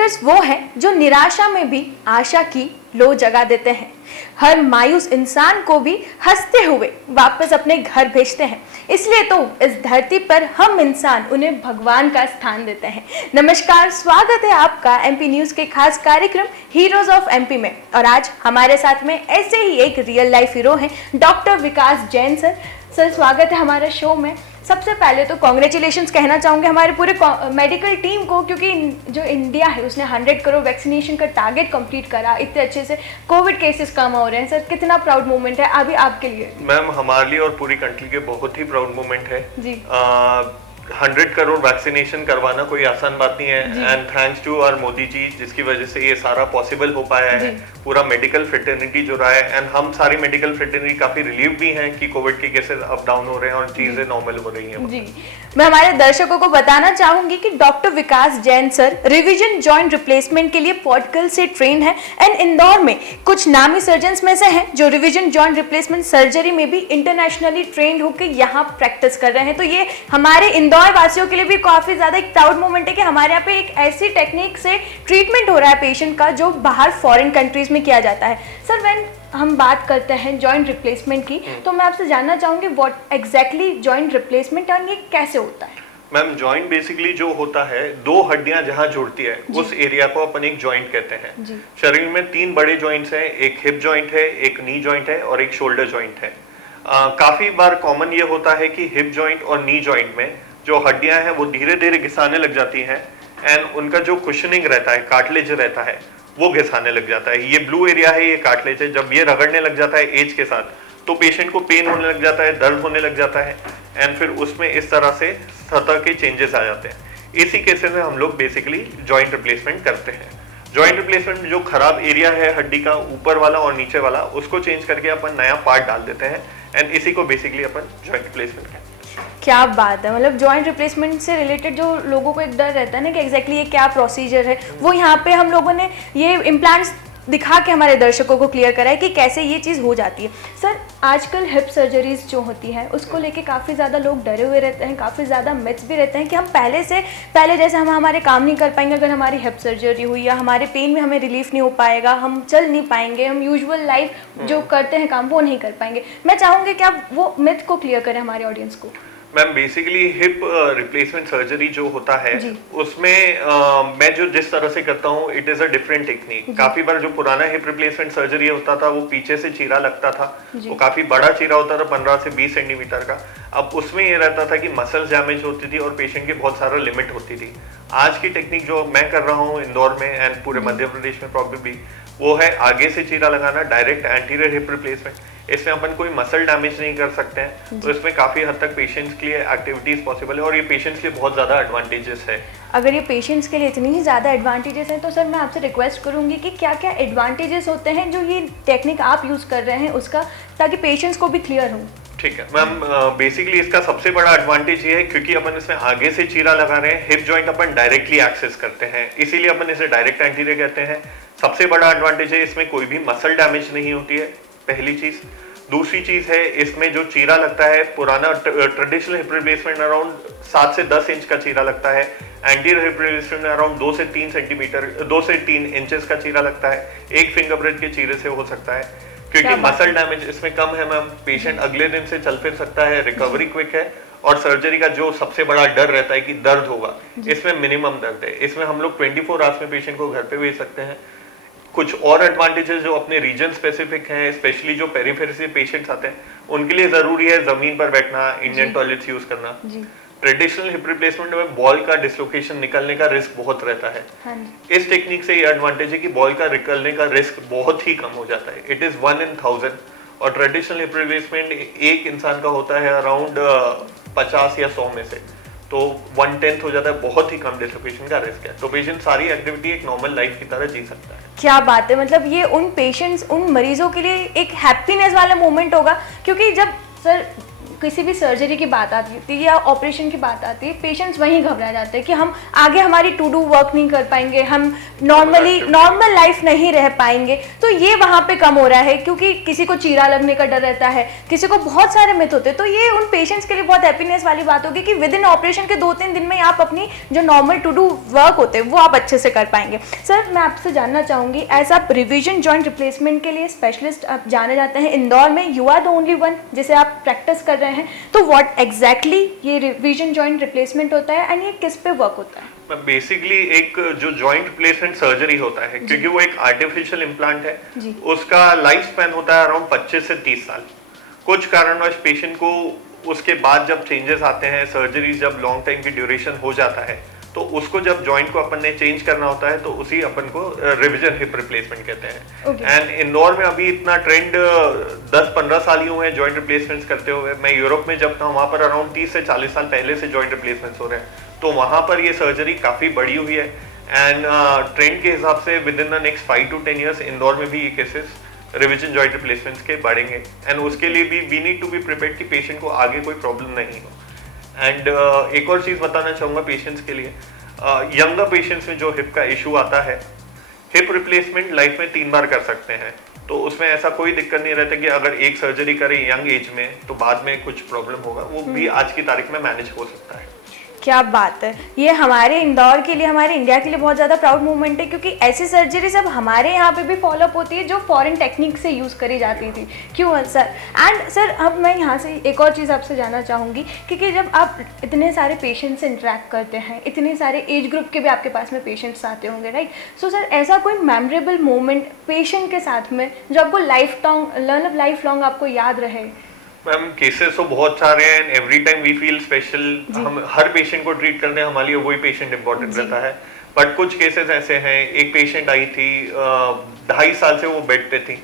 Doctors वो हैं जो निराशा में भी आशा की लो जगा देते हैं। हर मायूस इंसान को भी हंसते हुए वापस अपने घर भेजते हैं। इसलिए तो इस धरती पर हम इंसान उन्हें भगवान का स्थान देते हैं। नमस्कार, स्वागत है आपका एमपी न्यूज़ के खास कार्यक्रम हीरोज ऑफ एमपी में। और आज हमारे साथ में ऐसे ही एक रियल लाइफ हीरो हैं doctor Vikas Jain sir. Sir, स्वागत है हमारे शो में। सबसे पहले तो कॉन्ग्रेचुलेशंस कहना चाहूँगी हमारे पूरे मेडिकल टीम को, क्योंकि जो इंडिया है उसने 100 करोड़ वैक्सीनेशन का टारगेट कंप्लीट करा। इतने अच्छे से कोविड केसेस कम हो रहे हैं। सर, कितना प्राउड मोमेंट है अभी आपके लिए? मैम, हमारे लिए और पूरी कंट्री के बहुत ही प्राउड मोमेंट है जी। 100 करोड़ वैक्सीनेशन करवाना कोई आसान बात नहीं है। And thanks to our Modi ji, जिसकी वजह से ये सारा पॉसिबल हो पाया है। पूरा मेडिकल फ्रेटर्निटी जो रहा है, एंड हम सारी मेडिकल फ्रेटर्निटी काफी रिलीव भी हैं कि कोविड के केसेस अप डाउन हो रहे हैं और चीजें नॉर्मल हो रही हैं। जी, मैं हमारे दर्शकों को बताना चाहूंगी कि doctor Vikas Jain sir revision joint replacement के लिए पॉटकल से ट्रेन है एंड इंदौर में कुछ नामी सर्जन्स में से हैं जो रिवीजन जॉइंट रिप्लेसमेंट सर्जरी में भी इंटरनेशनली ट्रेंड होकर यहाँ प्रैक्टिस कर रहे हैं। तो ये हमारे इंदौर वासियों के लिए भी काफी ज्यादा एक प्राउड मोमेंट है कि हमारे यहाँ पे एक ऐसी टेक्निक से ट्रीटमेंट हो रहा है पेशेंट का जो बाहर फॉरेन कंट्रीज में किया जाता है। सर, व्हेन हम बात करते हैं जॉइंट रिप्लेसमेंट की, तो मैं आपसे जानना चाहूंगी व्हाट एग्जैक्टली जॉइंट रिप्लेसमेंट और ये कैसे होता है? मैम, जॉइंट बेसिकली जो होता है, दो हड्डियां जहां जुड़ती है उस एरिया को अपन एक जॉइंट कहते हैं। शरीर में 3 बड़े जॉइंट्स हैं, एक हिप जॉइंट है, एक नी जॉइंट है और एक शोल्डर जॉइंट है। काफी बार कॉमन ये होता है कि हिप जॉइंट और नी जॉइंट में जो हड्डियां हैं वो धीरे धीरे घिसाने लग जाती हैं एंड उनका जो कुशनिंग रहता है, कार्टिलेज रहता है, वो घिसाने लग जाता है। ये ब्लू एरिया है, ये कार्टिलेज है। जब ये रगड़ने लग जाता है एज के साथ, तो पेशेंट को पेन होने लग जाता है, दर्द होने लग जाता है एंड फिर उसमें इस तरह से सतह के चेंजेस आ जाते हैं। इसी केसेस में हम लोग बेसिकली जॉइंट रिप्लेसमेंट करते हैं। जॉइंट रिप्लेसमेंट जो खराब एरिया है हड्डी का, ऊपर वाला और नीचे वाला, उसको चेंज करके अपन नया पार्ट डाल देते हैं एंड इसी को बेसिकली अपन जॉइंट रिप्लेसमेंट कहते हैं। क्या बात है। मतलब जॉइंट रिप्लेसमेंट से रिलेटेड जो लोगों को एक डर रहता है ना कि एग्जैक्टली ये क्या प्रोसीजर है, वो यहाँ पे हम लोगों ने ये इम्प्लांट्स दिखा के हमारे दर्शकों को क्लियर करा है कि कैसे ये चीज़ हो जाती है। सर, आजकल हिप सर्जरीज जो होती हैं उसको लेके काफ़ी ज़्यादा लोग डरे हुए रहते हैं, काफ़ी ज़्यादा मिथ्स भी रहते हैं कि हम पहले जैसे हम हमारे काम नहीं कर पाएंगे अगर हमारी हिप सर्जरी हुई, या हमारे पेन में हमें रिलीफ नहीं हो पाएगा, हम चल नहीं पाएंगे, हम यूजुअल लाइफ जो करते हैं काम वो नहीं कर पाएंगे। मैं चाहूँगी कि आप वो मिथ को क्लियर करें हमारे ऑडियंस को। Ma'am, basically hip replacement surgery जो होता है उसमें मैं जो जिस तरह से करता हूँ, it is a different technique. काफी बार जो पुराना हिप रिप्लेसमेंट सर्जरी होता था वो पीछे से चीरा लगता था, वो काफी बड़ा चीरा होता था, 15 से 20 सेंटीमीटर का। अब उसमें ये रहता था कि मसल डैमेज होती थी और पेशेंट की बहुत सारा लिमिट होती थी। आज की टेक्निक जो मैं कर रहा हूँ इंदौर में एंड पूरे मध्य प्रदेश में प्रॉब्लली, वो है आगे से चीरा लगाना, डायरेक्ट एंटीरियर हिप रिप्लेसमेंट। इसमें अपन कोई मसल डैमेज नहीं कर सकते हैं, तो इसमें काफी हद तक पेशेंट्स के लिए एक्टिविटीज पॉसिबल है और ये पेशेंट्स के लिए बहुत ज्यादा एडवांटेजेस है। अगर ये पेशेंट्स के लिए इतनी ही ज़्यादा एडवांटेजेस हैं तो सर मैं आपसे रिक्वेस्ट करूंगी कि क्या क्या एडवांटेजेस होते हैं जो ये टेक्निक आप यूज़ कर रहे हैं उसका, ताकि पेशेंट्स को भी क्लियर हो। ठीक है मैम, बेसिकली इसका सबसे बड़ा एडवांटेज ये है क्योंकि अपन इसमें आगे से चीरा लगा रहे हैं, हिप जॉइंट अपन डायरेक्टली एक्सेस करते हैं, इसीलिए अपन इसे डायरेक्ट एंटीरियर कहते हैं। सबसे बड़ा एडवांटेज है इसमें कोई भी मसल डैमेज नहीं होती है, पहली चीज। दूसरी चीज है इसमें जो चीरा लगता है, पुराना ट्रेडिशनल हिप रिप्लेसमेंट अराउंड 7 से 10 इंच का चीरा लगता है, एंटीरियर हिप रिप्लेसमेंट अराउंड 2 से 3 सेंटीमीटर 2 से 3 इंचेस का चीरा लगता है। एक फिंगर ब्रेड के चीरे से हो सकता है क्योंकि मसल डैमेज इसमें कम है मैम। पेशेंट अगले दिन से चल फिर सकता है, रिकवरी क्विक है और सर्जरी का जो सबसे बड़ा डर रहता है कि दर्द होगा, इसमें मिनिमम दर्द है। इसमें हम लोग 24 आवर्स में पेशेंट को घर पे भेज सकते हैं। कुछ और एडवांटेजेस जो अपने रीजन स्पेसिफिक हैं, स्पेशली जो पेरिफेरी से पेशेंट्स आते हैं उनके लिए जरूरी है जमीन पर बैठना, इंडियन टॉयलेट्स यूज करना। ट्रेडिशनल हिप रिप्लेसमेंट में बॉल का डिसलोकेशन निकलने का रिस्क बहुत रहता है। इस टेक्निक से ये एडवांटेज है कि बॉल का निकलने का रिस्क बहुत ही कम हो जाता है, इट इज 1 in 1000। और ट्रेडिशनल हिप रिप्लेसमेंट एक इंसान का होता है अराउंड 50 या 100 में से, तो 1/10 हो जाता है, बहुत ही कम डिसलोकेशन का रिस्क है। तो पेशेंट सारी एक्टिविटी एक नॉर्मल लाइफ की तरह जी सकता है। क्या बात है। मतलब ये उन पेशेंट्स, उन मरीजों के लिए एक हैप्पीनेस वाला मोमेंट होगा, क्योंकि जब सर किसी भी सर्जरी की बात आती है या ऑपरेशन की बात आती है, पेशेंट्स वहीं घबरा जाते हैं कि हम आगे हमारी टू डू वर्क नहीं कर पाएंगे, हम नॉर्मल लाइफ नहीं रह पाएंगे। तो ये वहाँ पे कम हो रहा है, क्योंकि किसी को चीरा लगने का डर रहता है, किसी को बहुत सारे मिथ होते हैं। तो ये उन पेशेंट्स के लिए बहुत हैप्पीनेस वाली बात होगी कि विद इन ऑपरेशन के 2-3 दिन में आप अपनी जो नॉर्मल टू डू वर्क होते हैं वो आप अच्छे से कर पाएंगे। सर, मैं आपसे जानना चाहूँगी, एज आप रिविजन जॉइंट रिप्लेसमेंट के लिए स्पेशलिस्ट आप जाने जाते हैं इंदौर में, you are the only one जिसे आप प्रैक्टिस कर रहे हैं, तो व्हाट एग्जैक्टली ये रिविजन जॉइंट रिप्लेसमेंट होता है एंड ये किस पे वर्क होता है? बेसिकली एक जो जॉइंट रिप्लेसमेंट सर्जरी होता है, क्योंकि वो एक आर्टिफिशियल इम्प्लांट है, उसका लाइफ स्पैन होता है अराउंड 25 से 30 साल। कुछ कारणवश पेशेंट को उसके बाद जब चेंजेस आते हैं, सर्जरी जब लॉन्ग टाइम की ड्यूरेशन हो जाता है, तो उसको जब जॉइंट को अपन ने चेंज करना होता है तो उसी अपन को रिविजन हिप रिप्लेसमेंट कहते हैं। एंड इंदौर में अभी इतना ट्रेंड 10-15 साल ही हुए हैं जॉइंट रिप्लेसमेंट्स करते हुए। मैं यूरोप में जब था वहां पर अराउंड 30 से 40 साल पहले से जॉइंट रिप्लेसमेंट्स हो रहे हैं, तो वहां पर ये सर्जरी काफी बड़ी हुई है। एंड ट्रेंड के हिसाब से with in the next 5 to 10 years Indore में भी ये केसेस रिविजन जॉइंट रिप्लेसमेंट्स के बढ़ेंगे। एंड उसके लिए भी we need to be prepared कि पेशेंट को आगे कोई प्रॉब्लम नहीं हो। एंड एक और चीज बताना चाहूंगा पेशेंट्स के लिए, यंगर पेशेंट्स में जो हिप का इशू आता है, हिप रिप्लेसमेंट लाइफ में 3 बार कर सकते हैं, तो उसमें ऐसा कोई दिक्कत नहीं रहता कि अगर एक सर्जरी करें यंग एज में तो बाद में कुछ प्रॉब्लम होगा, वो भी आज की तारीख में मैनेज हो सकता है। क्या बात है, ये हमारे इंदौर के लिए, हमारे इंडिया के लिए बहुत ज़्यादा प्राउड मूवमेंट है, क्योंकि ऐसी सर्जरी सब हमारे यहाँ पे भी फॉलोअप होती है जो फॉरेन टेक्निक से यूज़ करी जाती थी। क्यों सर? एंड सर, अब मैं यहाँ से एक और चीज़ आपसे जानना चाहूँगी, क्योंकि जब आप इतने सारे पेशेंट्स से इंटरेक्ट करते हैं, इतने सारे एज ग्रुप के भी आपके पास में पेशेंट्स आते होंगे, राइट? सो सर, ऐसा कोई मेमोरेबल मोमेंट पेशेंट के साथ में जो आपको लाइफ लॉन्ग आपको याद रहे? मैम, केसेस तो बहुत सारे हैं, every time we feel special. हम हर पेशेंट को ट्रीट करते हैं, हमारे लिए वही पेशेंट इंपॉर्टेंट रहता है। बट कुछ केसेस ऐसे हैं, एक पेशेंट आई थी 2.5 साल से वो बेड पे थी,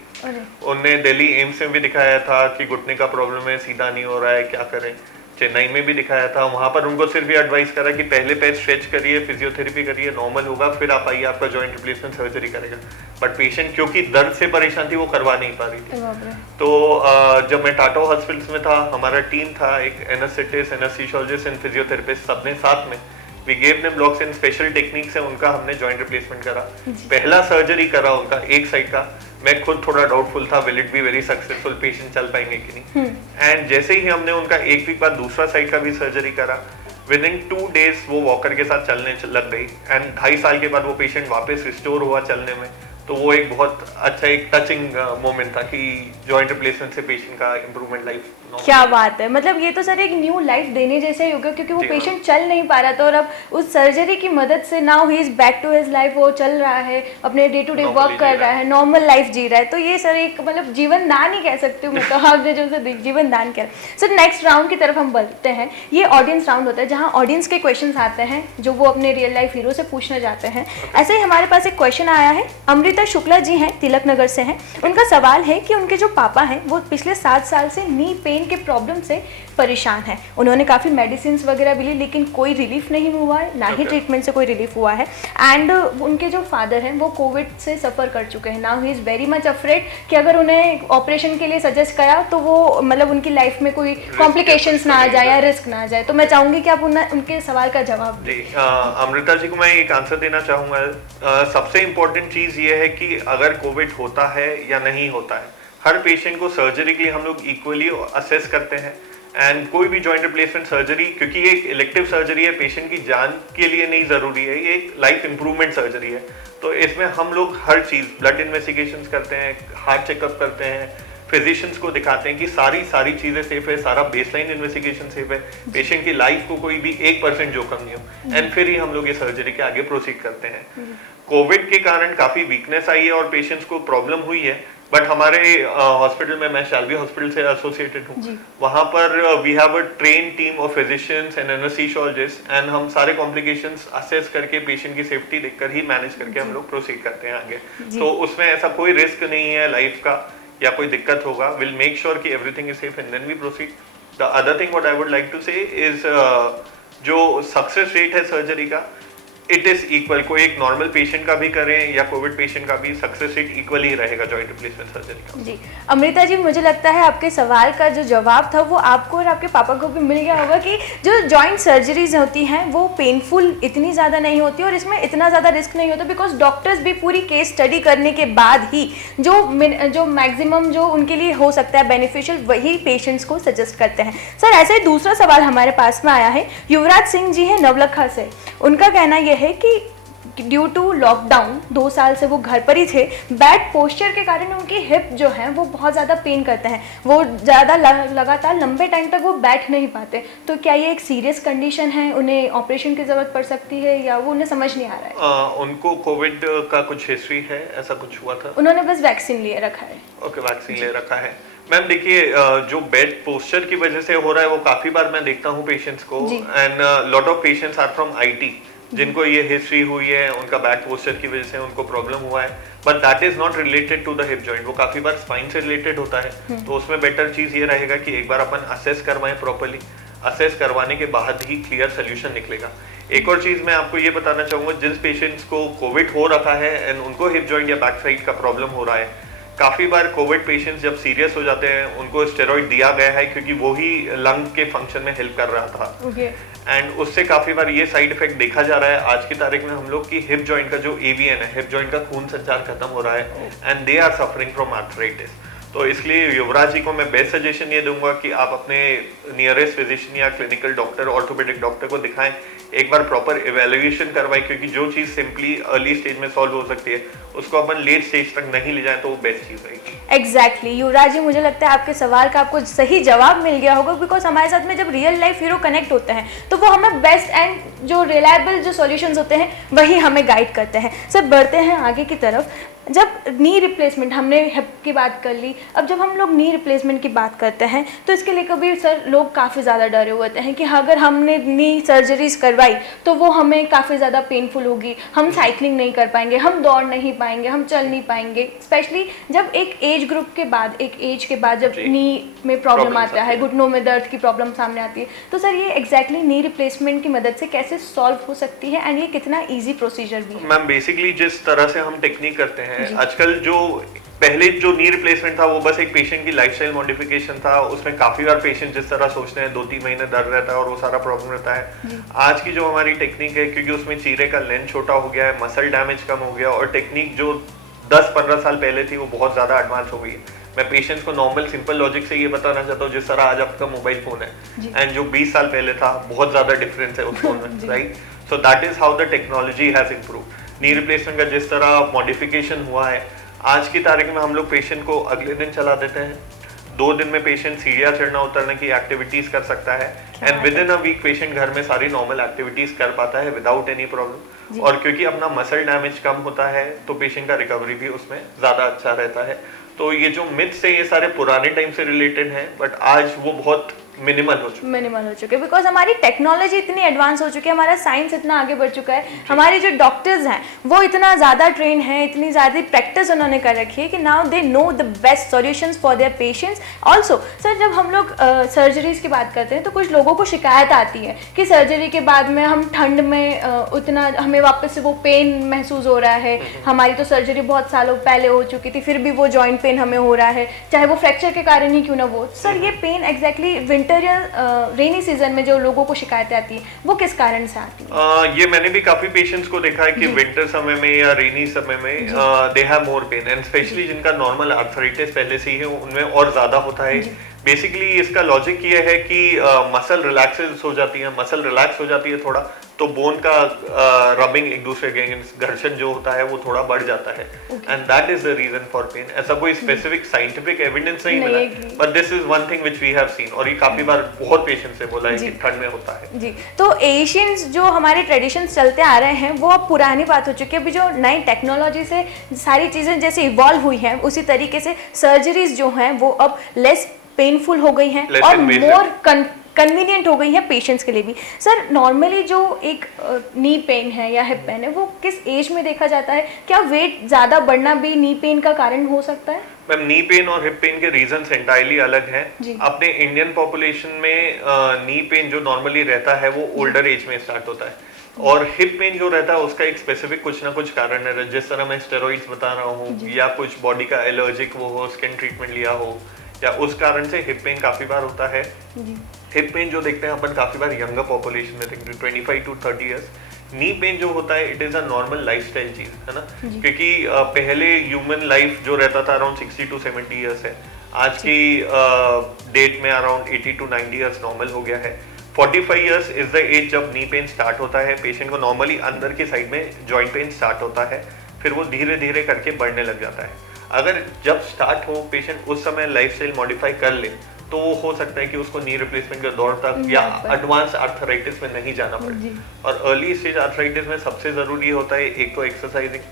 उन्हें दिल्ली एम्स में भी दिखाया था कि घुटने का प्रॉब्लम है, सीधा नहीं हो रहा है, क्या करें। चेन्नई में भी दिखाया था, वहां पर उनको सिर्फ ये एडवाइस करा कि पहले पैर स्ट्रेच करिए, फिजियोथेरेपी करिए, नॉर्मल होगा, फिर आप आइए, आपका जॉइंट रिप्लेसमेंट सर्जरी करेगा। बट पेशेंट क्योंकि दर्द से परेशान थी, वो करवा नहीं पा रही थी। तो जब मैं टाटा हॉस्पिटल में था, हमारा टीम था, एक एनेस्थेटिस्ट, एनेस्थीसियोलॉजिस्ट एंड फिजियोथेरेपिस्ट, सबने साथ में we gave them blocks and special technique से उनका हमने जॉइंट रिप्लेसमेंट करा। पहला सर्जरी करा उनका एक साइड का, मैं खुद थोड़ा डाउटफुल था, will it be very successful, patient चल पाएंगे कि नहीं। एंड जैसे ही हमने उनका एक वीक बाद दूसरा साइड का भी सर्जरी करा, विद इन 2 days वो वॉकर के साथ चलने लग गई। एंड 2.5 साल के बाद वो पेशेंट वापस रिस्टोर हुआ चलने में। तो वो एक बहुत अच्छा, एक टचिंग मोमेंट था कि जॉइंट रिप्लेसमेंट से पेशेंट का इंप्रूवमेंट लाइफ। क्या बात है, मतलब ये तो सर एक न्यू लाइफ देने जैसे ही होगा, क्योंकि वो पेशेंट चल नहीं पा रहा था और अब उस सर्जरी की मदद से now he is back to his life, वो चल रहा है, अपने डे टू डे वर्क कर रहा है, नॉर्मल लाइफ जी रहा है। तो ये सर एक मतलब जीवन दान ही कह सकते हो, मतलब आपने जो सर जीवन दान किया। सर, नेक्स्ट राउंड की तरफ हम बढ़ते हैं। ये ऑडियंस राउंड होता है जहाँ ऑडियंस के क्वेश्चन आते हैं जो वो अपने रियल लाइफ हीरो से पूछना चाहते हैं। ऐसे ही हमारे पास एक क्वेश्चन आया है, अमृता शुक्ला जी हैं, तिलक नगर से हैं। उनका सवाल है कि उनके जो पापा हैं वो पिछले 7 साल से नी पेन के प्रॉब्लम से परेशान है। उन्होंने काफ़ी मेडिसिन वगैरह भी ली, लेकिन कोई रिलीफ नहीं हुआ है, ना ही ट्रीटमेंट से कोई रिलीफ हुआ है। एंड उनके जो फादर हैं वो कोविड से सफ़र कर चुके हैं। Now he is very much afraid कि अगर उन्हें ऑपरेशन के लिए सजेस्ट करा तो वो मतलब उनकी लाइफ में कोई कॉम्प्लिकेशंस ना आ जाए या रिस्क ना आ जाए। तो मैं चाहूँगी कि आप उनके सवाल का जवाब दें। अमृता जी को मैं एक आंसर देना चाहूँगा। सबसे इम्पोर्टेंट चीज़ ये है कि अगर कोविड होता है या नहीं होता है, हर पेशेंट को सर्जरी के लिए हम लोग इक्वली असेस करते हैं। एंड कोई भी जॉइंट रिप्लेसमेंट सर्जरी, क्योंकि ये एक इलेक्टिव सर्जरी है, पेशेंट की जान के लिए नहीं ज़रूरी है, ये एक लाइफ इंप्रूवमेंट सर्जरी है। तो इसमें हम लोग हर चीज़, ब्लड इन्वेस्टिगेशंस करते हैं, हार्ट चेकअप करते हैं, फिजिशियंस को दिखाते हैं कि सारी चीज़ें सेफ है, सारा बेसलाइन इन्वेस्टिगेशन सेफ है, पेशेंट की लाइफ को कोई भी 1% जोखिम नहीं हो, एंड फिर ही हम लोग ये सर्जरी के आगे प्रोसीड करते हैं। कोविड के कारण काफ़ी वीकनेस आई है और पेशेंट्स को प्रॉब्लम हुई है, बट हमारे हॉस्पिटल में, मैं शाल्वी हॉस्पिटल से एसोसिएटेड हूँ, वहाँ पर we have a train team of physicians and anaesthesiologist, and हम सारे कॉम्प्लिकेशंस असेस करके पेशेंट की सेफ्टी देखकर ही मैनेज करके हम लोग प्रोसीड करते हैं आगे। तो उसमें ऐसा कोई रिस्क नहीं है लाइफ का या कोई दिक्कत होगा। विल मेक श्योर कि everything is safe and then we proceed. The other thing what I would like to say is जो सक्सेस रेट है सर्जरी का, इट इज इक्वल, कोई एक नॉर्मल पेशेंट का भी करें या कोविड पेशेंट का भी, सक्सेस रेट इक्वल ही रहेगा जॉइंट रिप्लेसमेंट सर्जरी का। जी अमृता जी, मुझे लगता है आपके सवाल का जो जवाब था वो आपको और आपके पापा को भी मिल गया होगा कि जो जॉइंट सर्जरीज होती हैं वो पेनफुल इतनी ज़्यादा नहीं होती और इसमें इतना ज़्यादा रिस्क नहीं होता, बिकॉज डॉक्टर्स भी पूरी केस स्टडी करने के बाद ही जो मैक्सिमम जो उनके लिए हो सकता है बेनिफिशियल वही पेशेंट्स को सजेस्ट करते हैं। सर ऐसे ही दूसरा सवाल हमारे पास में आया है, युवराज सिंह जी हैं नवलखा से। उनका कहना यह है कि ड्यू टू लॉकडाउन 2 साल से वो घर पर ही थे, बैड पोस्चर के कारण उनकी हिप जो है वो बहुत ज़्यादा पेन करते हैं, वो ज़्यादा लगातार लंबे टाइम तक वो बैठ नहीं पाते। तो क्या ये एक सीरियस कंडीशन है, उन्हें ऑपरेशन की ज़रूरत पड़ सकती है या वो उन्हें समझ नहीं आ रहा है? उनको कोविड का कुछ हिस्ट्री है, ऐसा कुछ हुआ था? उन्होंने बस वैक्सीन लिए रखा है। ओके, वैक्सीन ले रखा है। मैम देखिए, जो बेड पोस्चर की वजह से हो रहा है वो काफी बार मैं देखता हूँ पेशेंट्स को, and lot of patients are from IT जिनको ये हिस्ट्री हुई है, उनका बैड पोस्चर की वजह से उनको प्रॉब्लम हुआ है, but that is not related to the hip joint. वो काफी बार स्पाइन से रिलेटेड होता है, तो उसमें बेटर चीज ये रहेगा कि एक बार अपन असेस करवाएं प्रॉपर्ली। असेस करवाने के बाद ही क्लियर सोल्यूशन निकलेगा। एक और चीज मैं आपको ये बताना चाहूंगा, जिन पेशेंट्स को कोविड हो रखा है एंड उनको हिप जॉइंट या बैक साइड का प्रॉब्लम हो रहा है, काफी बार कोविड पेशेंट्स जब सीरियस हो जाते हैं उनको स्टेरॉइड दिया गया है क्योंकि वो ही लंग के फंक्शन में हेल्प कर रहा था, एंड उससे काफी बार ये साइड इफेक्ट देखा जा रहा है आज की तारीख में हम लोग की हिप जॉइंट का जो एवीएन है, हिप जॉइंट का खून संचार खत्म हो रहा है and they are suffering from arthritis. तो इसलिए युवराज जी को मैं बेस्ट सजेशन ये दूंगा कि आप अपने नियरेस्ट फिजिशियन या क्लिनिकल डॉक्टर, ऑर्थोपेडिक डॉक्टर को दिखाएं, एक बार प्रॉपर इवैल्यूएशन करवाएं, क्योंकि जो चीज सिंपली अर्ली स्टेज में सॉल्व हो सकती है उसको अपन लेट स्टेज तक नहीं ले जाएं तो वो बेस्ट चीज रहेगी। एग्जैक्टली युवराज जी, मुझे लगता है आपके सवाल का आपको सही जवाब मिल गया होगा, बिकॉज हमारे साथ में जब रियल लाइफ हीरो कनेक्ट होते हैं तो वो हमें बेस्ट एंड जो रिलायबल जो सॉल्यूशंस होते हैं वही हमें गाइड करते हैं। सर बढ़ते हैं आगे की तरफ। जब नी रिप्लेसमेंट, हमने हिप की बात कर ली, अब जब हम लोग नी रिप्लेसमेंट की बात करते हैं तो इसके लिए कभी सर लोग काफ़ी ज़्यादा डरे हुए होते हैं कि अगर हमने नी सर्जरीज करवाई तो वो हमें काफ़ी ज़्यादा पेनफुल होगी, हम साइकिलिंग नहीं कर पाएंगे, हम दौड़ नहीं पाएंगे, हम चल नहीं पाएंगे, स्पेशली जब एक एज ग्रुप के बाद, एक एज के बाद जब नी में प्रॉब्लम आता है, घुटनों में दर्द की प्रॉब्लम सामने आती है, तो सर ये एग्जैक्टली नी रिप्लेसमेंट की मदद से कैसे सॉल्व हो सकती है एंड ये कितना ईजी प्रोसीजर भी है? मैम बेसिकली जिस तरह से हम टेक्निक करते हैं आजकल, जो पहले जो नी रिप्लेसमेंट था वो बस एक पेशेंट की लाइफस्टाइल मॉडिफिकेशन था, उसमें काफी बार पेशेंट जिस तरह सोचते हैं 2-3 महीने दर्द रहता है और वो सारा प्रॉब्लम रहता है। आज की जो हमारी टेक्निक है, क्योंकि उसमें चीरे का लेंथ छोटा हो गया है, मसल डैमेज कम हो गया और टेक्निक जो 10-15 साल पहले थी वो बहुत ज्यादा एडवांस हो गई है। मैं पेशेंट्स को नॉर्मल सिंपल लॉजिक से ये बताना चाहता हूँ, जिस तरह आज आपका मोबाइल फोन है एंड जो 20 साल पहले था बहुत ज्यादा डिफरेंस है उस फोन में, right? So that is how the technology has improve. Knee replacement का जिस तरह मॉडिफिकेशन हुआ है, आज की तारीख में हम लोग पेशेंट को अगले दिन चला देते हैं, 2 दिन में पेशेंट सीढ़ियाँ चढ़ना उतरने की एक्टिविटीज कर सकता है and within a week patient घर में सारी नॉर्मल एक्टिविटीज कर पाता है विदाउट एनी प्रॉब्लम। और क्योंकि अपना मसल डैमेज कम होता है तो पेशेंट का रिकवरी भी उसमें ज्यादा अच्छा रहता है। तो ये जो मिथ्स है ये सारे पुराने टाइम से रिलेटेड हैं, बट आज वो बहुत मिनिमल हो चुके बिकॉज हमारी टेक्नोलॉजी इतनी एडवांस हो चुकी है, हमारा साइंस इतना आगे बढ़ चुका है, हमारे जो डॉक्टर्स हैं वो इतना ज़्यादा ट्रेन हैं, इतनी ज़्यादा प्रैक्टिस उन्होंने कर रखी है कि now they know the best solutions for their patients also. Sir जब हम लोग सर्जरीज की बात करते हैं तो कुछ लोगों को शिकायत आती है कि सर्जरी के बाद में हम ठंड में उतना हमें वापस से वो पेन महसूस हो रहा है, हमारी तो सर्जरी बहुत सालों पहले हो चुकी थी फिर भी वो जॉइंट पेन हमें हो रहा है, चाहे वो फ्रैक्चर के कारण ही क्यों ना वो। सर ये पेन एग्जैक्टली विंटर या रेनी सीजन में जो लोगों को शिकायतें आती है वो किस कारण से आती है? ये मैंने भी काफी पेशेंट्स को देखा है कि विंटर समय में या रेनी समय में they have more pen and specially जिनका नॉर्मल आर्थराइटिस पहले से ही है उनमें और ज्यादा होता है। बेसिकली इसका लॉजिक ये है कि मसल रिलैक्स हो जाती है थोड़ा, तो बोन का रबिंग एक दूसरे के अगेंस्ट घर्षण जो होता है वो थोड़ा बढ़ जाता है and that is the reason for pain. ऐसा कोई स्पेसिफिक साइंटिफिक एविडेंस नहीं मिला, but this is one thing which we have seen और ये काफी बार बहुत पेशेंट से बोला है कि ठंड में होता है। जी, तो एशियंस जो हमारे ट्रेडिशंस चलते आ रहे हैं वो अब पुरानी बात हो चुकी है, अभी जो नई टेक्नोलॉजी से सारी चीजें जैसे इवॉल्व हुई हैं उसी तरीके से सर्जरीज जो हैं वो अब लेस पेनफुल हो गई हैं और मोर कन्वीनियंट हो गई है पेशेंट्स के लिए भी। सर नॉर्मली जो एक नी पेन है या हिप पेन है वो किस एज में देखा जाता है? क्या वेट ज़्यादा बढ़ना भी नी पेन का कारण हो सकता है? मैम नी पेन और हिप पेन के रीजंस एंटायरली अलग हैं। अपने इंडियन पॉपुलेशन में नी पेन जो नॉर्मली रहता है वो ओल्डर एज में स्टार्ट होता है, और हिप पेन जो रहता है उसका एक स्पेसिफिक कुछ ना कुछ कारण है, जिस तरह मैं स्टेरॉइड्स बता रहा हूँ या कुछ बॉडी का एलर्जिक वो हो, स्किन ट्रीटमेंट लिया हो, या उस कारण से हिप पेन काफी बार होता है। हिप पेन जो देखते हैं अपन काफी बार यंगर पॉपुलेशन में देखते हैं, 25 to 30 इयर्स। नी पेन जो होता है it is a normal lifestyle चीज है ना, क्योंकि पहले ह्यूमन लाइफ जो रहता था अराउंड 60 to 70 इयर्स है, आज की डेट में अराउंड 80 to 90 इयर्स नॉर्मल हो गया है। 45 इयर्स इज द एज जब नी पेन स्टार्ट होता है, पेशेंट को नॉर्मली अंदर की साइड में जॉइंट पेन स्टार्ट होता है, फिर वो धीरे धीरे करके बढ़ने लग जाता है। अगर जब स्टार्ट हो पेशेंट उस समय लाइफस्टाइल मॉडिफाई कर ले तो हो सकता है कि उसको नी रिप्लेसमेंट के दौर तक या एडवांस आर्थराइटिस में नहीं जाना पड़े। और अर्ली स्टेज आर्थराइटिस में सबसे जरूरी होता है एक तो एक्सरसाइजिंग,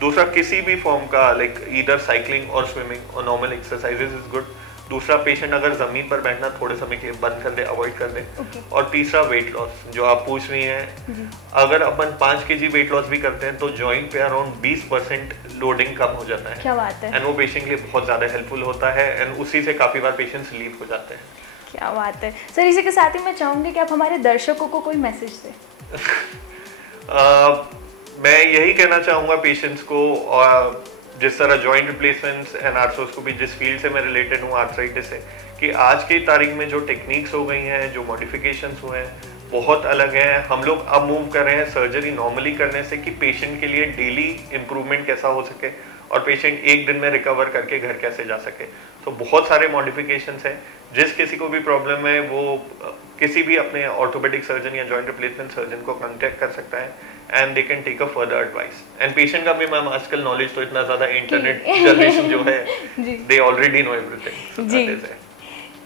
दूसरा किसी भी फॉर्म का लाइक ईदर साइकिलिंग और स्विमिंग और नॉर्मल एक्सरसाइजेस इज गुड। दूसरा पेशेंट अगर जमीन पर बैठना थोड़े समय के लिए बंद कर दे, अवॉइड कर दे। और तीसरा वेट लॉस जो आप पूछ रही हैं, अगर अपन 5 kg वेट लॉस भी करते हैं तो जॉइंट पे अराउंड 20% लोडिंग कम हो जाता है। क्या बात है। एंड वो पेशेंट के लिए बहुत ज्यादा हेल्पफुल होता है एंड उसी से काफी बार पेशेंट रिलीव हो जाते हैं। क्या बात है सर। इसी के साथ ही मैं चाहूंगी कि आप हमारे दर्शकों को कोई मैसेज दें। मैं यही कहना चाहूंगा पेशेंट्स को, जिस तरह जॉइंट रिप्लेसमेंट्स एंड आर्थ्रोस्कोपी जिस फील्ड से मैं रिलेटेड हूँ आर्थराइटिस से, कि आज की तारीख में जो टेक्निक्स हो गई हैं, जो मॉडिफिकेशंस हुए हैं बहुत अलग हैं। हम लोग अब मूव कर रहे हैं सर्जरी नॉर्मली करने से कि पेशेंट के लिए डेली इम्प्रूवमेंट कैसा हो सके और पेशेंट एक दिन में रिकवर करके घर कैसे जा सके। तो बहुत सारे मॉडिफिकेशंस हैं। जिस किसी को भी प्रॉब्लम है वो किसी भी अपने ऑर्थोपेडिक सर्जन या जॉइंट रिप्लेसमेंट सर्जन को कांटेक्ट कर सकता है and they can take a further advice. And patient का भी मैम आजकल नॉलेज तो इतना ज्यादा इंटरनेट जनरेशन जो है दे ऑलरेडी नो एवरीथिंग।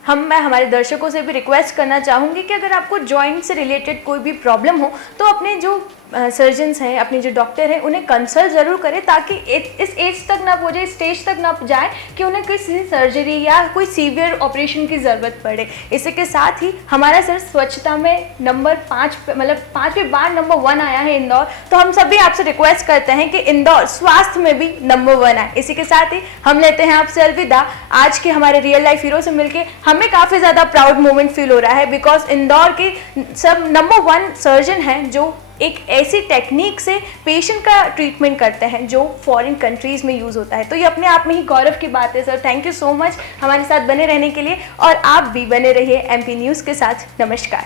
मैं हमारे दर्शकों से भी रिक्वेस्ट करना चाहूँगी कि अगर आपको जॉइंट से रिलेटेड कोई भी प्रॉब्लम हो तो अपने जो सर्जन्स हैं, अपने जो डॉक्टर हैं, उन्हें कंसल्ट ज़रूर करें ताकि इस एज तक ना पहुँचे, स्टेज तक ना जाए कि उन्हें किसी सर्जरी या कोई सीवियर ऑपरेशन की ज़रूरत पड़े। इसी के साथ ही हमारा सर स्वच्छता में नंबर 5 मतलब 5वें बार नंबर 1 आया है इंदौर, तो हम सभी आपसे रिक्वेस्ट करते हैं कि इंदौर स्वास्थ्य में भी नंबर 1 आए। इसी के साथ ही हम लेते हैं आपसे अलविदा। आज के हमारे रियल लाइफ हीरो से मिलके हमें काफ़ी ज़्यादा प्राउड मोमेंट फील हो रहा है, बिकॉज इंदौर के सब नंबर 1 सर्जन हैं जो एक ऐसी टेक्निक से पेशेंट का ट्रीटमेंट करते हैं जो फॉरेन कंट्रीज में यूज़ होता है। तो ये अपने आप में ही गौरव की बात है sir. Thank you so much हमारे साथ बने रहने के लिए, और आप भी बने रहिए MP न्यूज़ के साथ। नमस्कार।